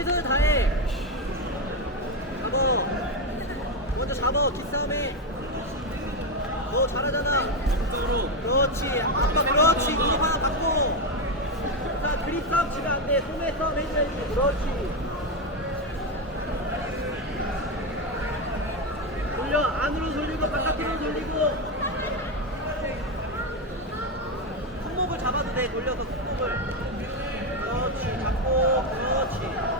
최선을 다해. 잡어. 먼저 잡어. 뒷싸움에. 너 잘하잖아. 그렇지. 아빠 그렇지. 무릎 하나 받고. 자, 그립 싸움 치면 안 돼. 손에 싸움 해줘야지. 그렇지. 돌려. 안으로 돌리고 바깥으로 돌리고. 손목을 잡아도 돼. 돌려서 손목을. 그렇지. 잡고. 그렇지.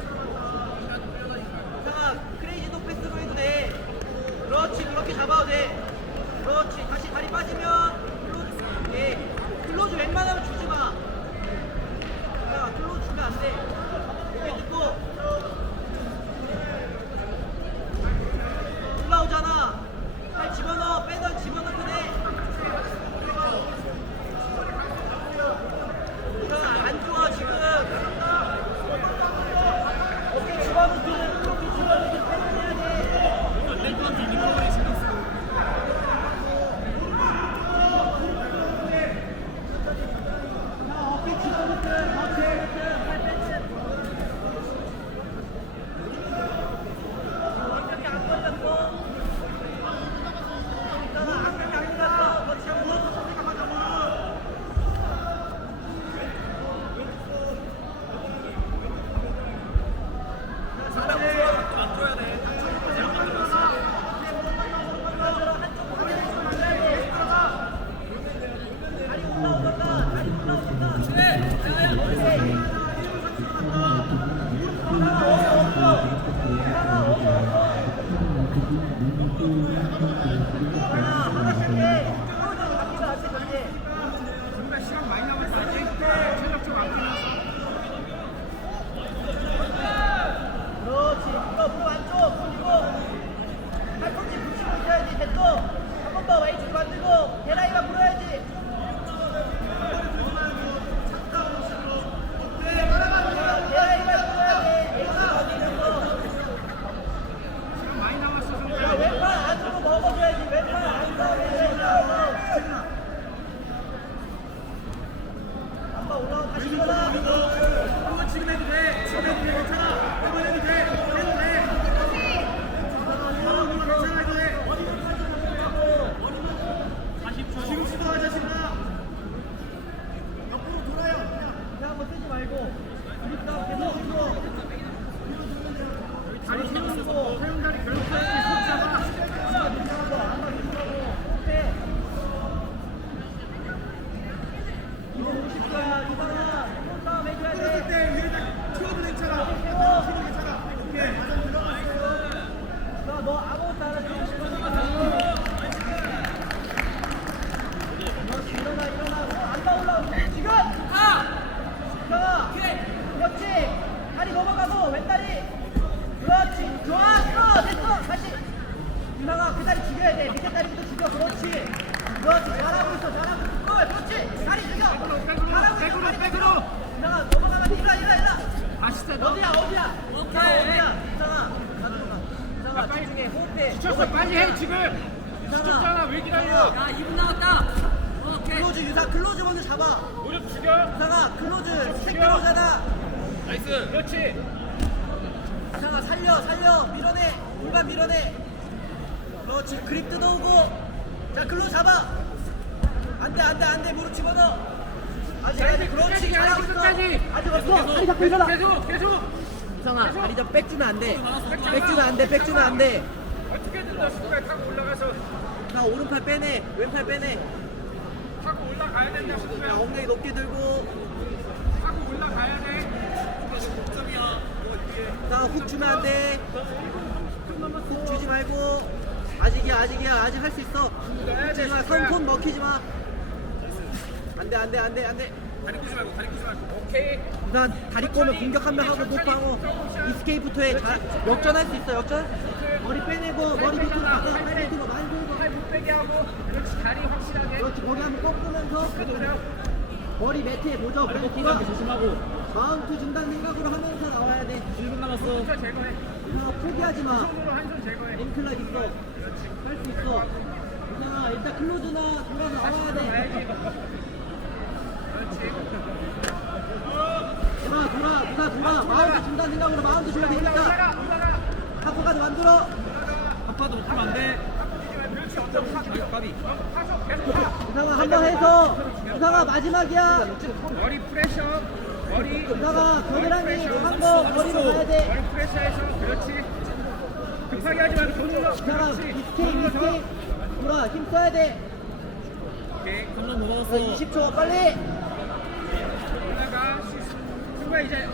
쳤어. 빨리 해 지금. 시켰잖아. 왜 기다려? 야 2분 남았다. 오케이. 클로즈 유사 클로즈 먼저 잡아. 무릎 숙여. 이상아 클로즈 스택 들어오잖아. 나이스. 그렇지. 이상아 살려 살려 밀어내. 골반 밀어내. 그렇지 그립 뜯어오고. 자 클로즈 잡아. 안돼 안돼 안돼 무릎 집어넣어. 아직 아직 그렇지 잘하고 있어. 끝까지. 아직 없어. 다리 잡고 일어나. 계속 계속. 이상아 다리 좀 빽주면 안 돼. 빽주면 안 돼. 빽주면 안 돼. 어떻게든 너 신발 타고 올라가서 자 오른팔 빼내. 왼팔 빼내. 타고 올라가야 된다. 자 신발 엉덩이 높게 들고. 타고 올라가야 돼. 자훅 주면 안 돼. 훅 주지 말고. 아직이야 아직이야 아직 할 수 있어. 훅 주지 마. 손손 먹히지 마. 안돼 안돼 안돼 안돼. 다리 꼬지 말고 다리 꼬지 말고. 오케이. 일단 다리 꼬면 공격 한 명 하고 못 방어. 이스케이프터에 자, 역전할 수 있어 역전. 머리 빼내고 머리 밑으로 팔 밑으로 많이 들고. 팔못 빼게 하고 그렇지 다리 확실하게. 그렇지 거기 한번 꺾으면서 그래. 머리 매트에 보죠. 그래도 기가 조심하고 마운트 중단 생각으로 하면서 나와야 돼. 1분 남았어 제거해. 이상아 포기하지 마. 손으로 한 손 제거해. 앵클럽 있어. 할수 있어. 이상아 일단 클로즈나 돌아서 나와야 돼. 그렇지. 돌아 돌아 돌아 돌아. 마운트 중단 생각으로 마운트 줘야 되니까. 올라가. 타코까지 만들어. 아빠도 못하면 안돼. 까비 계속 파. 이상아 한 번 해서. 이상아 마지막이야. 머리 프레셔. 머리. 이상아 겨드랑이 한거 머리로 가야 돼. 머리 프레셔해서 그렇지. 급하게 하지 말고 손으로. 이상아 그렇지. 미스테이 손으로 더. 미스테이. 돌아 힘 써야 돼. 오케이. 3점 더 먹었어 20초 빨리. 올라가. 승부야 이제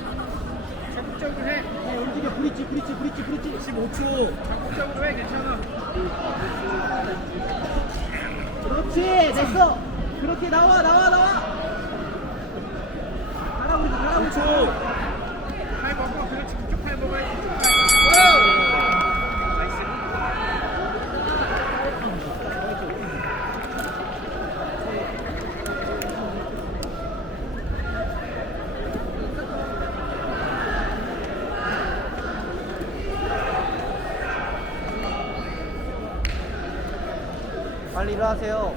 적극적으로 해. 네, 움직여 브릿지 브릿지 브릿지 브릿지. 15초 적극적으로 해. 괜찮아. 그렇지 됐어. 그렇게 나와 나와 나와. 잘하고 있어 잘하고 있어. 5초 빨리 일어나세요.